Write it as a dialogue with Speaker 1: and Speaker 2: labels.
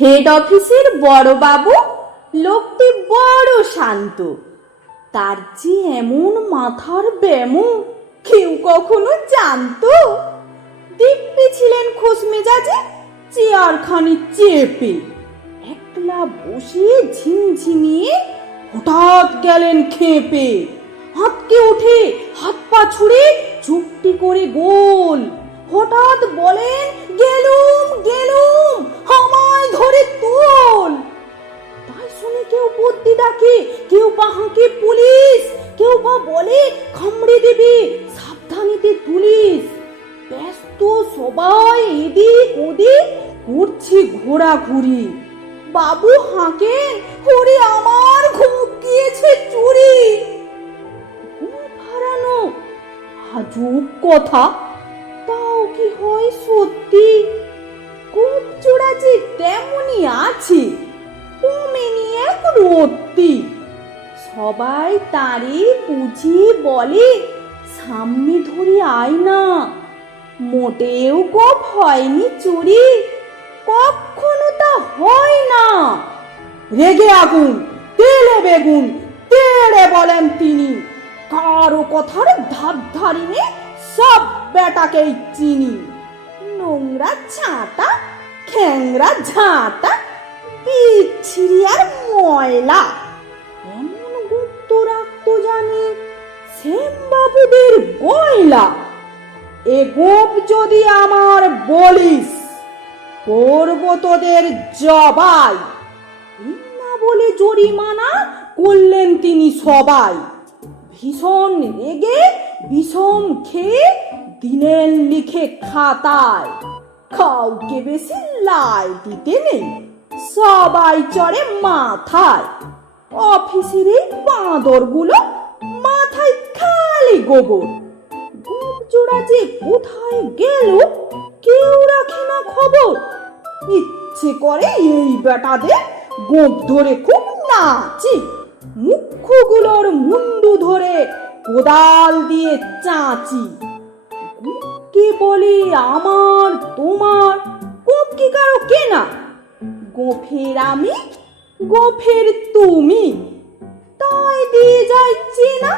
Speaker 1: Head অফিসের বড় বাবু, লোকটি বড় শান্ত। তার যে এমন মাথার ব্যামো, কেউ কখনো জানতো? দিব্যি ছিলেন খোশ মেজাজে, চেয়ারখানি চেপে। একলা বসে ঝিমঝিমিয়ে হঠাৎ গেলেন খেপে। হাতকে উঠে হাত পা ছুড়ে চুপটি করে গোল। হঠাৎ বলেন, গেলুম গেলুম বা হাঁকে পুলিশ। কেউ বা বলে, খামড়ে দেবে, সাবধানেতে তুলিস। ব্যস্ত সবাই এদিক ওদিক করছে ঘোরাঘুরি। বাবু হাঁকেন ওরে, আমার ঘুম গিয়েছে চুরি। ঘুম হারানো আজব কথা, তাও কি হয় সত্যি? কূপ চূড়া যে তেমনই আছে কমেনি এক রত্তি। সবাই তারে বুঝিয়ে বলে সামনে ধরে আয় না। মোটেও কপ হয়নি চুরি, কখনো তা হয় না। রেগে আগুন, তেলে বেগুন, তেড়ে বলেন তিনি। কারও কথার ধার ধারিনে সব বেটাকেই চিনি। নোংরা ছাতা, খ্যাংরা ঝাঁটা বিচ্ছিরি আর ময়লা। শ্যামবাবুদের গয়লা। এ গোপ যদি আমার বলিস, করব তোদের জবাই। না বলে জরিমানা করলেন তিনি সবাই। ভীষণ রেগে বিষম খেয়ে দিলেন লিখে খাতায়। কাউকে বেশি লাই দিতে নেই, সবাই চড়ে মাথায়। অফিসের এই বাঁদরগুলো মাথায় খালি গোবর। গোপ যে কোথায় গেল, কেউ রাখে না খবর। ইচ্ছে করে এই বেটাদের গোপ ধরে খুব নাচি। মুখ্যগুলোর মুন্ডু ধরে কোদাল দিয়ে চাঁচি। গোপকে বলি, আমার, তোমার, গোপ কি কারও কেনা? গোফের আমি গোফের তুমি। তাই দিয়ে যাচ্ছি চেনা